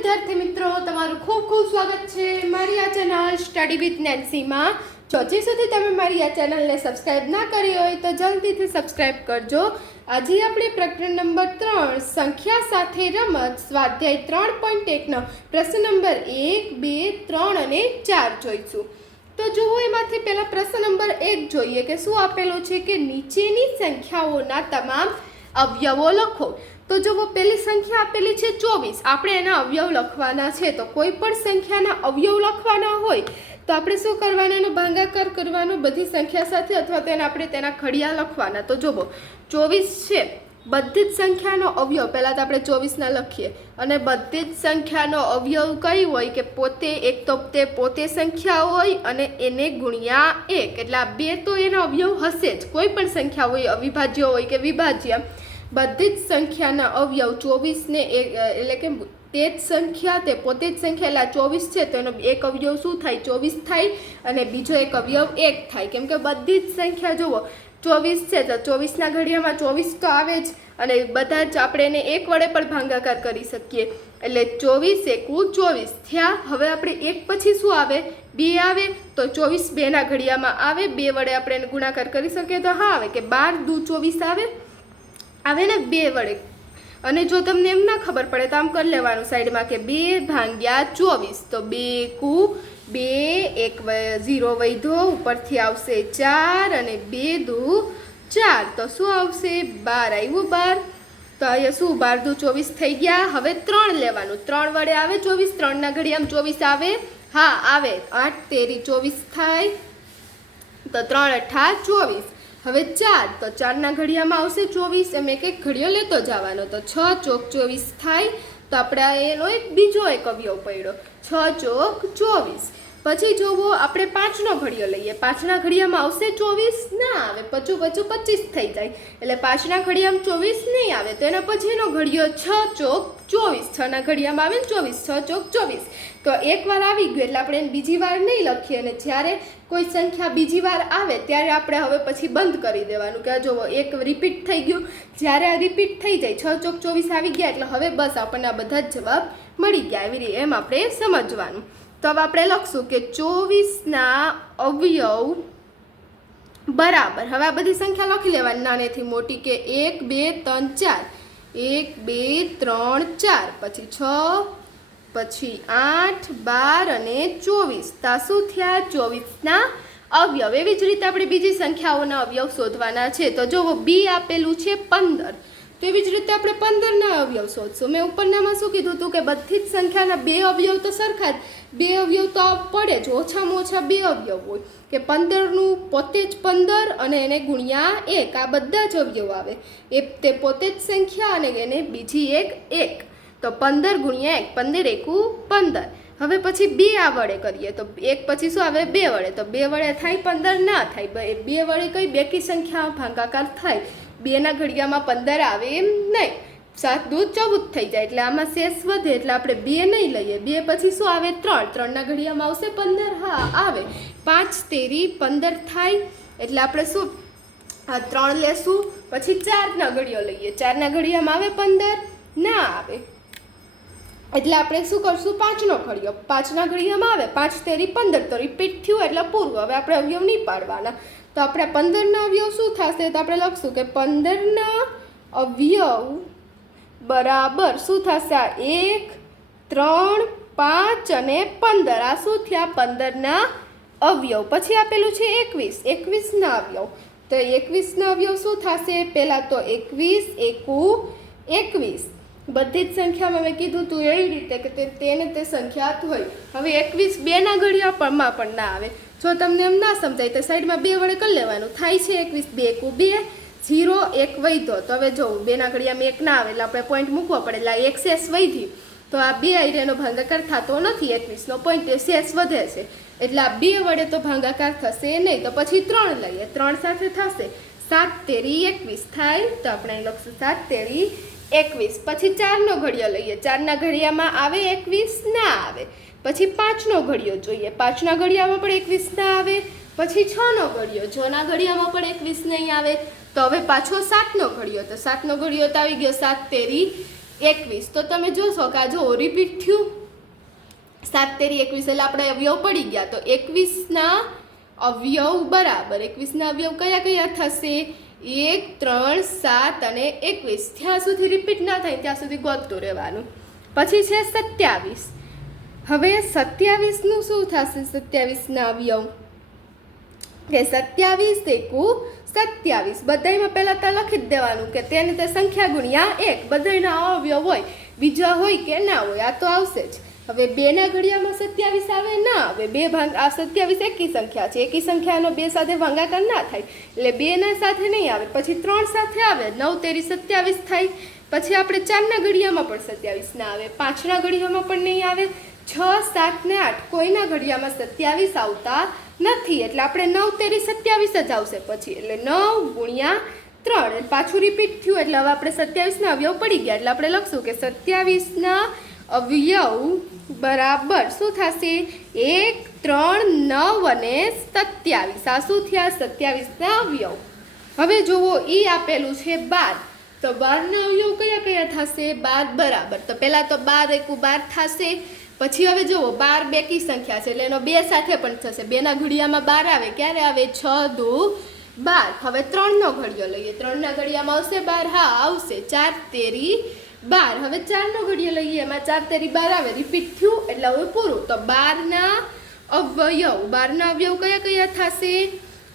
विद्यार्थी मित्रों तमाરું ખૂબ ખૂબ સ્વાગત છે મારી આ ચેનલ સ્ટડી વિથ નેન્સી માં। જો હજી સુધી તમે મારી આ ચેનલને સબસ્ક્રાઇબ ના કરી હોય તો જલ્દીથી સબસ્ક્રાઇબ કરજો। આજે આપણે પ્રકરણ નંબર 3 સંખ્યા સાથે રમત સ્વાધ્યાય 3.1 નો પ્રશ્ન નંબર 1 2 3 અને 4 જોઈશું। તો જુઓ એમાંથી પહેલા પ્રશ્ન નંબર 1 જોઈએ કે શું આપેલું છે કે નીચેની સંખ્યાઓના તમામ અવયવો લખો। तो जो वो पहली संख्या आपेली है 24 आपणे एना अवयव लखवाना है। तो कोई पण संख्याना अवयव लखवाना होय तो आपणे शुं करवानुं एनो भागाकार करवानो बधी संख्या साथे अथवा तेना आपणे तेना खड़िया लखवाना। तो जो 24 छे बधी ज संख्यानो अवयव पहला तो आपणे 24 ना लखीए अने बधी ज संख्यानो अवयव कई होय के पोते एक तो ते पोते संख्या होय अने एने गुण્યા 1 એટલે આ બે તો એનો અવયવ હશે જ। કોઈ પણ સંખ્યા હોય અવિભાજ્ય હોય કે વિભાજ્ય बधी ज संख्याना अवयव 24 ने एटले के ते ज संख्या ते पोते ज संख्या एटले 24 छे तो एनो एक अवयव शुं थाय 24 थाय अने बीजो एक अवयव 1 थाय। केम के बधी ज संख्या जुओ 24 छे तो 24 ना घड़ियामां 24 तो आवे ज अने बधा ज आपणे एने 1 वडे पण भागाकार करी सकीए एटले 24 एकू 24 थया। हवे आपणे 1 पछी शुं आवे 2 आवे तो 24 2 ना घड़ियामां आवे 2 वडे आपणे एने गुणाकार करी सकीए तो हाँ आवे के 12 दू 24 आवे ने 2 वडे। अने जो तमने एम ना खबर पड़े तो आम कर लेवानुं साइड में के 2 भाग्या 24 तो 2 कू 2 1 0 वैधो उपरथी आवशे 4 अने 2 दू 4 तो शुं आवशे 12 आव्युं 12 तो अहींया शुं 12 दू 24 थई गया। हवे 3 लेवानुं 3 वडे आवे 24 3 ना घड़ियामां 24 आवे हाँ आवे 8 तेरी 24 थाय तो 3 अठा 24। हवे 4 तो 4 ना घड़ियामां आवशे 24 एम एक एक घड़ियो लेतो जावानो तो 6 चौक 24 थाय तो आपणे एनो एक बीजो एक अवयव पड्यो 6 चौक 24। पछी जोवो आपणे 5 नो घड़ियो लईए 5 ना घड़ियामां आवशे 24 ना आवे पचू पचू 25 थई जाय एटले 5 ना घड़ियामां 24 नहीं आवे तो एना पछीनो घड़ियो 6 चौक 24 6 ना घड़ियामां आवे 24 6 चौक 24 तो एक वार आवी गयो एटले आपणे बीजी वार नहीं लखीए अने ज्यारे कोई संख्या बीजी वार आवे त्यारे आपणे हवे पछी बंध करी देवानुं के जो एक रिपीट थई गयुं ज्यारे आ रिपीट थई जाय 6 चौक 24 आवी गया एटले हवे बस आपणे आ बधा ज जवाब मळी गया एवी रीते एम आपणे समजवानुं। तो अब आपणे लखशुं के 24 ना अवयव बराबर हवे आ बधी संख्या लखी लेवानी नानेथी मोटी के 1 2 3 4 1 2 3 4 पछी 6 पछी 8 12 अने 24 ता शुं थया 24 ना अवयव। एवी ज रीते आपणे बीजी संख्याओना अवयव शोधवाना छे। तो जो बी आपेलुं छे 15 तो एवी ज रीते आपणे 15 ना अवयव शोधशुं। मैं उपरनामां शुं कीधुं हतुं के बधी ज संख्याना 2 अवयव तो सरखा ज 2 अवयव तो पड़े ज ओछामां ओछा 2 अवयव होय के 15 नुं पोते ज 15 अने एने गुण્યા 1 आ बधा ज अवयव आवे ए ते पोते ज संख्या अने एने बीजी एक 1 तो 15 गुण્યા 1 15 एकू 15। हवे पछी 2 आ वडे करीए तो 1 पछी शुं आवे 2 वडे तो 2 वडे थाय 15 ना थाय 2 वडे कई बेकी संख्या भागाकार थाय 2 ना घड़ियामां 15 आवे एम नहीं 7 दू 14 थई जाय एटले आमां शेष वधे एटले आपणे 2 नहीं लईए 2 पछी शुं आवे 3 3 ना घड़ियामां आवशे 15 हाँ आवे 5 तेरी 15 थाय एटले आपणे शुं आ 3 लेशुं पछी 4 ना घड़ियो लईए 4 ना घड़ियामां आवे 15 ना आवे એટલે આપણે શું કરશું 5 નો ઘડિયો 5 ના ઘડિયામાં આવે 5 તેરી 15 તો રિપીટ થયું એટલે પૂરું। હવે આપણે અવયવ નહીં પાડવાના તો આપણે 15 ના અવયવ શું થશે તો આપણે લખશું કે 15 ના અવયવ બરાબર શું થશે આ 1 3 5 અને 15 આ શું થયા 15 ના અવયવ। પછી આપેલું છે 21 21 ના અવયવ તો 21 ના અવયવ શું થશે પહેલા તો 21 એકુ 21 बधी ज संख्या में मैं कीधुं तू एवी रीते के तेने ते संख्या होय। हवे 21 2 ना घड़ियामां पण ना आवे जो तमने एम ना समजाय तो साइड में 2 वडे कर लेवानुं थाय छे 21 2 को 2 0 1 वैधो तो हवे जो 2 ना घड़ियामां 1 ना आवे એટલે આપણે પોઈન્ટ મૂકવો પડે એટલે 1 શેષ વૈધી તો આ 2 આઈરેનો ભાગાકાર થતો નથી 21 નો પોઈન્ટ શેષ વધે છે એટલે આ 2 વડે તો ભાગાકાર થશે નહીં તો પછી 3 લઈએ 3 સાથે થશે 7 તેરી 21 થાય તો આપણે લખશું 7 તેરી 21 पछी 4 नो घड़ियो लईए 4 ना घड़ियामां आवे 21 ना आवे पछी 5 नो घड़ियो जोईए 5 ना घड़ियामां पण 21 ना आवे पछी 6 नो घड़ियो 6 ना घड़ियामां पण 21 नहीं आवे तो हवे पाछो 7 नो घड़ियो तो 7 नो घड़ियो तो आवी गयो 7 तेरी 21 તો તમે જોશો કે આ જો રિપીટ થયું 7 તેરી 21 એટલે આપણે અવયવ પડી ગયા તો 21ના અવયવ બરાબર 21ના અવયવ કયા કયા થશે 1 3 7 અને 21 ત્યાં સુધી રિપીટ ના થાય ત્યાં સુધી ગોતતું રહેવાનું પછી છે 27 હવે 27નું શું થશે 27ના અવયવ કે 27 એકુ 27 બધામાં પહેલાં તો લખી જ દેવાનું કે તેને તે સંખ્યા ગુણ્યા 1 બધાના અવયવ હોય બીજા હોય કે ના હોય આ તો આવશે જ હવે 2ના ઘડિયામાં 27 આવે ના આવે 2 ભાગ આ 27 એકી સંખ્યા છે એકી સંખ્યાનો 2 સાથે ભાગાકાર ના થાય એટલે 2ના સાથે નહીં આવે પછી 3 સાથે આવે 9 તેરી 27 થાય પછી આપણે 4ના ઘડિયામાં પણ 27 ના આવે 5ના ઘડિયામાં પણ નહીં આવે 6 7 ને 8 કોઈના ઘડિયામાં 27 આવતા નથી એટલે આપણે 9 તેરી 27 જ આવશે પછી એટલે 9 ગુણ્યા 3 પાછું રિપીટ થયું એટલે હવે આપણે 27ના અવયવ પડી ગયા એટલે આપણે લખશું કે 27ના અવયવ બરાબર શું થશે 1 3 9 અને 27 આ શું થયા 27ના અવયવ હવે જુઓ એ આપેલું છે 12 તો 12ના અવયવ કયા કયા થશે 12 બરાબર તો પહેલાં તો 12 એકુ 12 થશે પછી હવે જુઓ 12 બેકી સંખ્યા છે એટલે એનો 2 સાથે પણ થશે 2ના ઘડિયામાં 12 આવે ક્યારે આવે 6 દુ 12 હવે 3નો ઘડિયો લઈએ 3ના ઘડિયામાં આવશે 12 હા આવશે 4 તેરી 12 હવે 4નો ઘડિયો લઈએ એમાં 4 તેરી 12 આવે રિપીટ થયું એટલે હવે પૂરું તો 12ના અવયવ કયા કયા થશે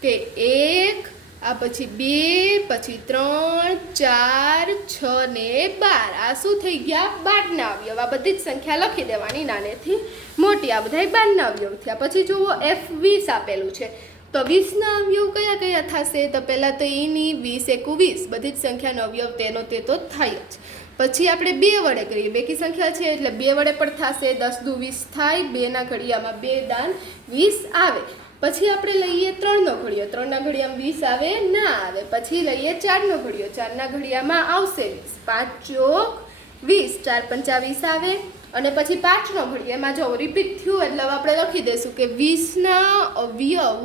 કે 1 આ પછી 2 પછી 3 4 6 ને 12 આ શું થઈ ગયા 12ના અવયવ આ બધી જ સંખ્યા લખી દેવાની નાનેથી મોટી આ બધા 12ના અવયવ થયા પછી જુઓ F20 આપેલું છે તો 20ના અવયવ કયા કયા થશે તો પહેલાં તો એની 20 એકુ 20 બધી જ સંખ્યાનો અવયવ તેનો તે તો થાય જ પછી આપણે 2 વડે કરીએ બેકી સંખ્યા છે એટલે 2 વડે પણ થશે 10 દુ 20 થાય 2ના ઘડિયામાં 2 દાન 20 આવે પછી આપણે લઈએ 3નો ઘડિયો 3ના ઘડિયામાં 20 આવે ના આવે પછી લઈએ 4નો ઘડિયો 4ના ઘડિયામાં આવશે 5 ચોક 20 4 પંચા 20 આવે અને પછી 5નો ઘડિયો એમાં જો રિપીટ થયું એટલે આપણે લખી દઈશું કે 20ના અવયવ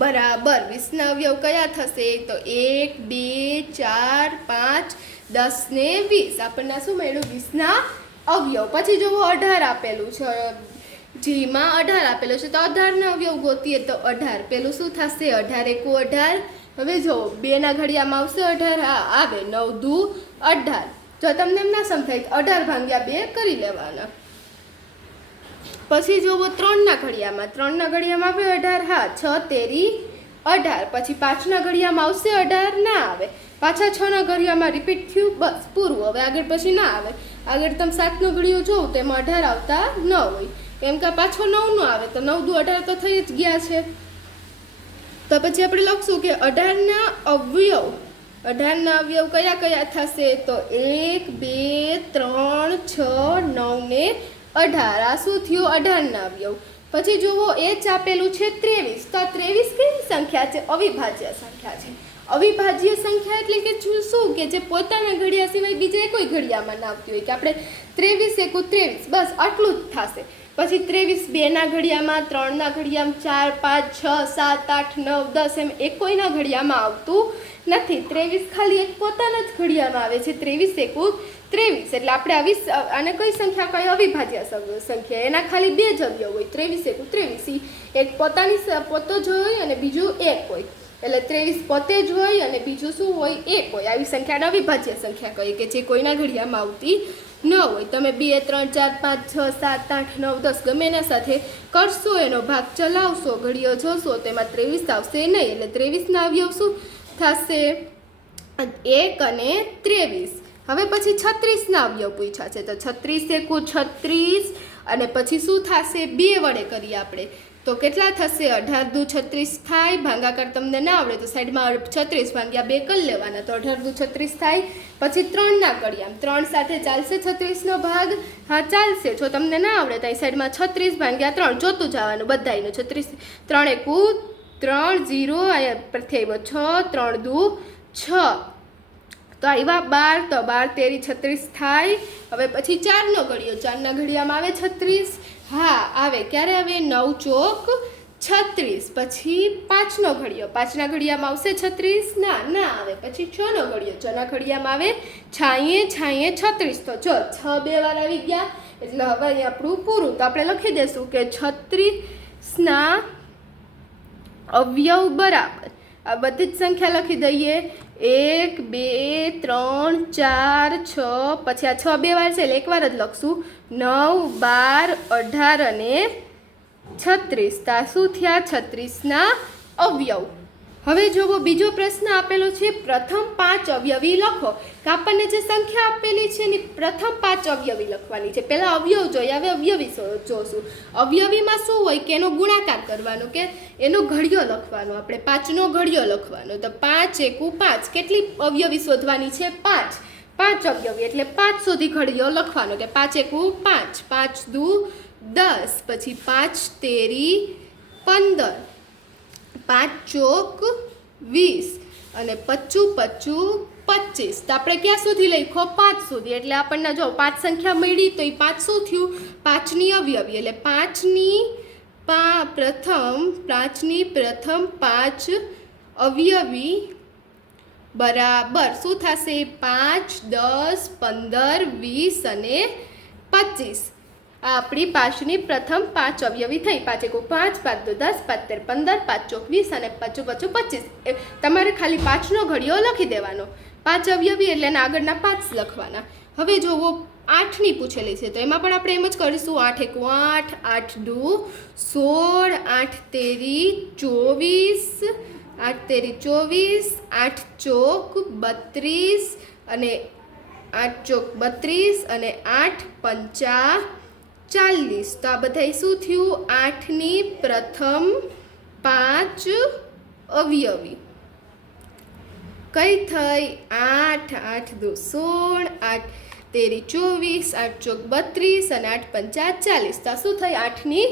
બરાબર 20ના અવયવ કયા થશે તો 1 2 4 5 10 ને 20 આપણને શું મળ્યું 20ના અવયવ પછી જુઓ 18 આપેલું છે જેમાં 18 આપેલું છે તો 18ના અવયવ ગોતીએ તો 18 પેલું શું થશે 18 એકુ 18 હવે જો 2ના ઘડિયામાં આવશે 18 હા આવે 9 દુ 18 જો તમને એમ ના સમજાય 18 ભાગ્યા 2 કરી લેવાના પછી જુઓ 3ના ઘડિયામાં આવે 18 હા 6 તેરી 18 પછી 5ના ઘડિયામાં આવશે 18 ના આવે પાછા 6ના ઘડિયામાં રિપીટ થયું બસ પૂરું હવે આગળ પછી ના આવે આગળ તમે 7નો ઘડિયો જોવો તો એમાં 18 આવતા ન હોય કેમ કે પાછો 9નો આવે તો 9 દુ 18 તો થઈ જ ગયા છે તો પછી આપણે લખશું કે 18ના અવયવ કયા કયા થશે તો 1 2 3 6 9 ને 18 આ શું થયું 18ના અવયવ પછી જુઓ H આપેલું છે 23 તો 23 કેવી સંખ્યા છે અવિભાજ્ય સંખ્યા છે અવિભાજ્ય સંખ્યા એટલે કે શું કે જે પોતાના ઘડિયા સિવાય બીજા કોઈ ઘડિયામાં ના આવતી હોય કે આપણે 23 એકુ 23 બસ આટલું જ થશે પછી 23 2ના ઘડિયામાં 3ના ઘડિયામાં 4 5 6 7 8 9 10 એમ એક કોઈના ઘડિયામાં આવતું નથી 23 ખાલી એક પોતાના જ ઘડિયામાં આવે છે 23 એકુ 23 એટલે આપણે આવી આને કઈ સંખ્યા કઈ અવિભાજ્ય સંખ્યા એના ખાલી 2 જ અવયવ હોય 23 એકુ 23 એક પોતો જ હોય અને બીજું એક હોય એટલે 23 પોતે જ હોય અને બીજું શું હોય એક હોય આવી સંખ્યાને અવિભાજ્ય સંખ્યા કહીએ કે જે કોઈના ઘડિયામાં આવતી ન હોય તમે 2 3 4 5 6 7 8 9 10 ગમે એના સાથે કરશો એનો ભાગ ચલાવશો ઘડિયો જોશો તેમાં 23 આવશે નહીં એટલે 23ના અવયવ શું થશે 1 અને 23 હવે પછી 36ના અવયવ પૂછ્યા છે તો 36 એકુ 36 અને પછી શું થશે 2 વડે કરીએ આપણે તો કેટલા થશે 18 દુ 36 થાય ભાગાકાર તમને ના આવડે તો સાઈડમાં 36 ભાગ્યા 2 કરી લેવાના તો 18 દુ 36 થાય પછી 3ના ઘડિયામાં 3 સાથે ચાલશે 36નો ભાગ હા ચાલશે જો તમને ના આવડે તો સાઈડમાં 36 ભાગ્યા 3 જોતું જવાનું બધાયનું 36 3 એકુ 3 0 અહીંયા પરથી આવ્યો 6 3 દુ 6 તો આવ્યા 12 તો 12 તેરી 36 થાય હવે પછી 4નો ઘડિયો 4ના ઘડિયામાં આવે 36 હા આવે ક્યારે આવે 9 ચોક 36 પછી 5નો ઘડિયો, 5ના ઘડિયામાં આવશે 36? ના આવે. પછી 6નો ઘડિયો, 6ના ઘડિયામાં આવે છાંયે 36. તો જો 6 બે વાર આવી ગયા એટલે હવે અહીં આપણું પૂરું. તો આપણે લખી દઈશું કે 36ના અવયવ બરાબર આ બધી જ સંખ્યા લખી દઈએ. 1 2 3 4 6 પછી આ 6 બે વાર છે એટલે એકવાર જ લખશું. 9 12 18 અને 36. તા શું થયા? 36ના અવયવ. હવે જુઓ બીજો પ્રશ્ન આપેલો છે, પ્રથમ 5 અવયવી લખો. કે આપણને જે સંખ્યા આપેલી છે એની પ્રથમ 5 અવયવી લખવાની છે. પહેલાં અવયવ જોઈએ, હવે અવયવી જોશું. અવયવીમાં શું હોય કે એનો ગુણાકાર કરવાનો, કે એનો ઘડિયો લખવાનો. આપણે 5નો ઘડિયો લખવાનો. તો 5 એકુ 5, કેટલી અવયવી શોધવાની છે? 5. 5 અવયવી એટલે 5 સુધી ઘડિયો લખવાનો, કે 5 એકુ 5, 5 દુ 10, પછી 5 તેરી 15, 5 ચોક 20 અને 5 25 25. તો આપણે ક્યાં સુધી લખ્યો? 5 સુધી. એટલે આપણને જો 5 સંખ્યા મળી તો એ 5 શું થયું? 5ની અવયવી. એટલે 5ની પ્રથમ 5 અવયવી બરાબર શું થશે? 5 10 15 20 અને 25. આ આપણી 5ની પ્રથમ 5 અવયવી થઈ. 5 એકુ 5, 5 દુ 10, 5 તેર 15, 5 ચોક 20 અને 5 25 25. તમારે ખાલી 5નો ઘડિયો લખી દેવાનો. 5 અવયવી એટલે એના આગળના 5 લખવાના. હવે જુઓ 8ની પૂછેલી છે તો એમાં પણ આપણે એમ જ કરીશું. 8 એકુ 8, 8 દુ 16, 8 તેરી 24, 8 તેરી 24, 8 ચોક 32 અને 8 ચોક 32 અને 8 પંચા 40. તો આ બધા શું થયું? 8ની પ્રથમ 5 અવયવી કઈ થઈ? 8, 8 દુ 16, 8 તેરી 24, 8 ચોક 32 અને 8 પંચા 40. તો શું થઈ? 8ની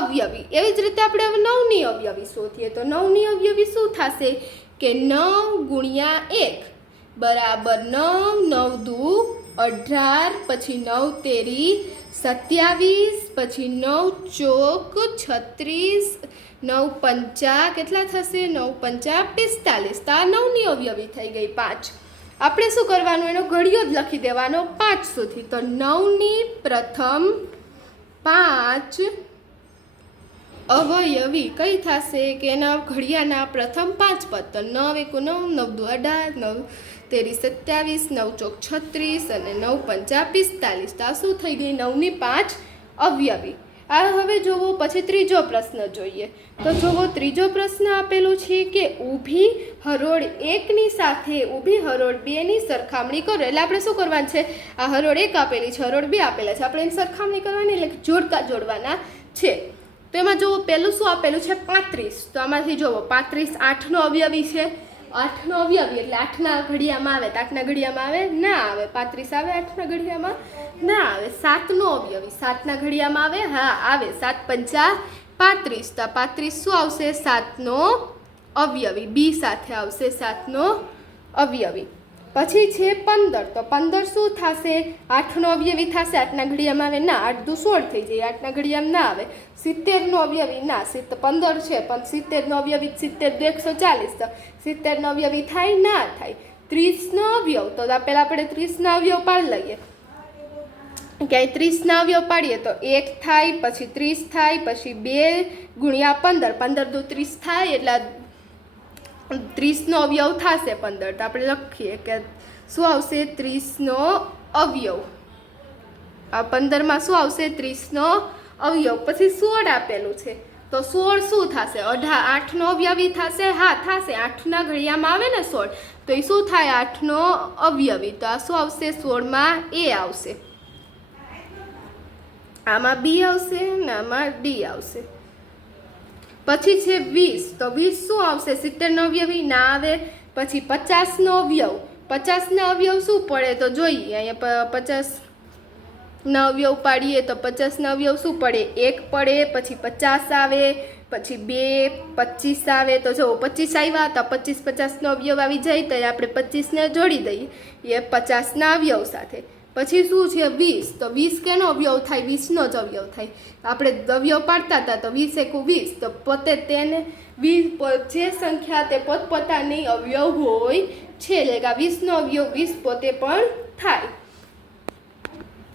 અવયવી. એવી જ રીતે આપણે હવે 9ની અવયવી શોધીએ. તો 9ની અવયવી શું થશે? કે 9 ગુણ્યા 1 બરાબર 9, 9 દુ 18, પછી 9 તેરી 27, પછી 9 ચોક 36, 9 પંચા કેટલા થશે? 9 પંચા 45. તો આ 9ની અવયવી થઈ ગઈ 5. આપણે શું કરવાનું? એનો ઘડિયો જ લખી દેવાનો 5 સુધી. તો 9ની પ્રથમ 5 અવયવી કઈ થશે? કે એના ઘડિયાના પ્રથમ 5 પદ. તો 9 એકુ 9, 9 દુ 18, 9 તેરી 27, 9 ચોક 36 અને 9 પંચા 45. તો આ શું થઈ ગઈ? 9ની 5 અવયવી. આ હવે જુઓ પછી ત્રીજો પ્રશ્ન જોઈએ. તો જુઓ ત્રીજો પ્રશ્ન આપેલો છે કે ઊભી હરોળ 1ની સાથે ઊભી હરોળ 2ની સરખામણી કરો. એટલે આપણે શું કરવાનું છે? આ હરોળ 1 આપેલી છે, હરોળ 2 આપેલા છે. આપણે એની સરખામણી કરવાની એટલે જોડકા જોડવાના છે. તો એમાં જુઓ પહેલું શું આપેલું છે? 35. તો આમાંથી જુઓ 35 8નો અવયવી છે. 8નો અવયવી એટલે 8ના ઘડિયામાં આવે. 8ના ઘડિયામાં આવે? ના આવે. 35 આવે 8ના ઘડિયામાં? ના આવે. 7નો અવયવી 7ના ઘડિયામાં આવે? હા આવે. 7 પંચા 35. તો 35 શું આવશે? 7નો અવયવી. બી સાથે આવશે 7નો અવયવી. પછી છે 15. તો 15 શું થશે? 8નો અવયવી થશે. 8ના ઘડિયામાં આવે? ના. 8 દુ 16 થઈ જાય. 8ના ઘડિયામાં ના આવે. 70નો અવયવી? ના. 15 છે પણ 70નો અવયવી 70 140. તો 70નો અવયવી થાય? ના થાય. 30નો અવયવ. તો પહેલાં આપણે 30ના અવયવ પાડી લઈએ. ક્યાંય 30ના અવયવ પાડીએ તો 1 થાય, પછી 30 થાય, પછી 2 ગુણ્યા 15, 15 દુ 30 થાય એટલે 30નો અવયવ થશે 15. તો આપણે લખીએ કે શું આવશે? 30નો અવયવ. આ 15માં શું આવશે? 30નો અવયવ. પછી 16 આપેલું છે તો 16 શું થશે? 8નો અવયવી થશે? હા થશે. 8ના ઘડિયામાં આવે ને 16 તો એ શું થાય? 8નો અવયવી. તો આ શું આવશે? 16માં એ આવશે, આમાં બી આવશે ને આમાં ડી આવશે. પછી છે 20. તો 20 શું આવશે? 70નો અવયવી? ના આવે. પછી 50નો અવયવ. 50ના અવયવ શું પડે? તો જોઈએ અહીંયા 50ના અવયવ પાડીએ તો 50ના અવયવ શું પડે? 1 પડે, પછી 50 આવે, પછી 2 25 આવે. તો જો 25 આવ્યા તો 25 50નો અવયવ આવી જાય તો આપણે 25ને જોડી દઈએ એ 50ના અવયવ સાથે. પછી શું છે 20, તો 20 કેનો અવયવ થાય? 20નો જ અવયવ થાય. આપણે અવયવ પાડતા હતા તો 20 એકુ 20, તો પોતે તેને 20 જે સંખ્યા તે પોતપોતાની અવયવ હોય છે, એટલે કે 20નો અવયવ 20 પોતે પણ થાય.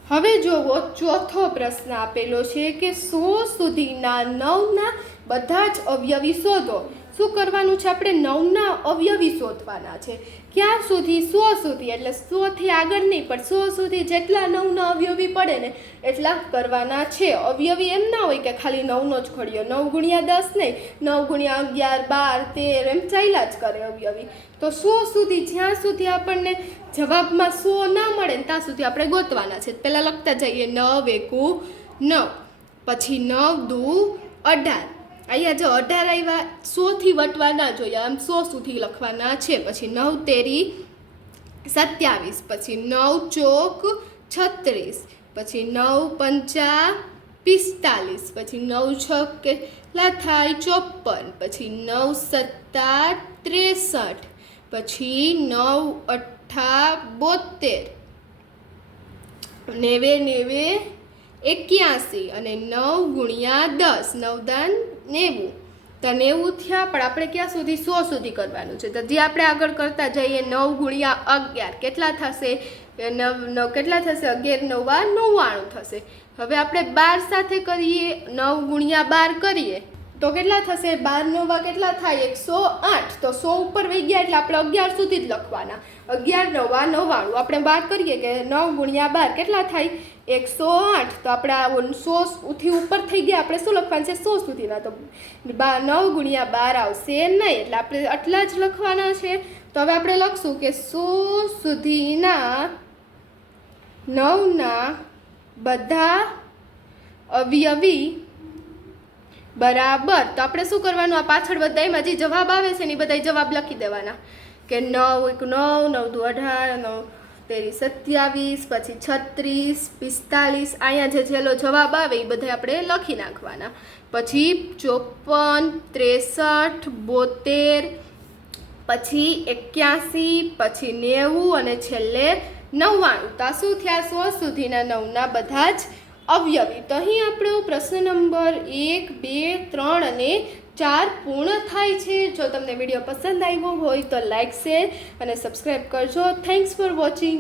હવે જોવો ચોથો પ્રશ્ન આપેલો છે કે 100 સુધીના 9ના બધા જ અવયવી શોધો. શું કરવાનું છે? આપણે 9ના અવયવી શોધવાના છે. ક્યાં સુધી? 100 સુધી. એટલે 100 થી આગળ નહીં, પણ 100 સુધી જેટલા 9ના અવયવી પડે ને એટલા કરવાના છે. અવયવી એમ ના હોય કે ખાલી 9નો જ ઘડ્યો, 9 ગુણ્યા 10 નહીં, 9 ગુણ્યા 11, 12, 13 એમ ચાલ્યા જ કરે અવયવી. તો 100 સુધી, જ્યાં સુધી આપણને જવાબમાં 100 ના મળે ને ત્યાં સુધી આપણે ગોતવાના છે. પહેલાં લખતા જઈએ 9 એકુ 9, પછી 9 દુ 18. અહીંયા જો 18 આવ્યા, 100 થી વટવા ના જોઈએ, આમ 100 સુધી લખવાના છે. પછી 9 તેરી 27, પછી 9 ચોક 36, પછી 9 પંચા 45, પછી 9 છ કેટલા થાય? 54, પછી 9 સત્તા 63, પછી 9 અઠ્ઠા 72, 90 81, અને 9 ગુણ્યા 10, 9 દાન 90, તો 90 થયા. પણ આપણે ક્યાં સુધી? 100 સુધી કરવાનું છે. તો જે આપણે આગળ કરતા જઈએ 9 ગુણ્યા 11 કેટલા થશે? 9 કેટલા થશે? 11 9 99 થશે. હવે આપણે 12 સાથે કરીએ, 9 ગુણ્યા 12 કરીએ તો કેટલા થશે? 12 9 કેટલા થાય? 108. તો 100 ઉપર વહી ગયા એટલે આપણે 11 સુધી જ લખવાના. 11 9 99. આપણે 12 કરીએ કે 9 ગુણ્યા 12 કેટલા થાય? 108. તો આપણે 100 થી ઉપર થઈ ગયા, આપણે શું લખવાનું છે? 100 સુધીના. તો 9 ગુણ્યા 12 આવશે નહીં, એટલે આપણે આટલા જ લખવાના છે. તો હવે આપણે લખશું કે 100 સુધીના 9ના બધા અવયવી બરાબર. તો આપણે શું કરવાનું? આ પાછળ બધામાં જે જવાબ આવે છે ને એ બધા જવાબ લખી દેવાના કે 9 એકુ 9, 9 દુ 18, 9 તેરી 27, પછી 36, 45. અહીંયા જે છેલ્લો જવાબ આવે એ બધા આપણે લખી નાખવાના. પછી 54, 63, 72, પછી 81, પછી 90 અને છેલ્લે 99. તો આ શું થયા? 100 સુધીના 9ના બધા જ અવયવી. તો અહીં આપણો પ્રશ્ન નંબર 1, 2, 3 અને 4 પૂર્ણ થાય છે. જો તમને વિડીયો પસંદ આવ્યો હોય તો લાઈક, શેર અને સબસ્ક્રાઈબ કરજો. Thanks for watching.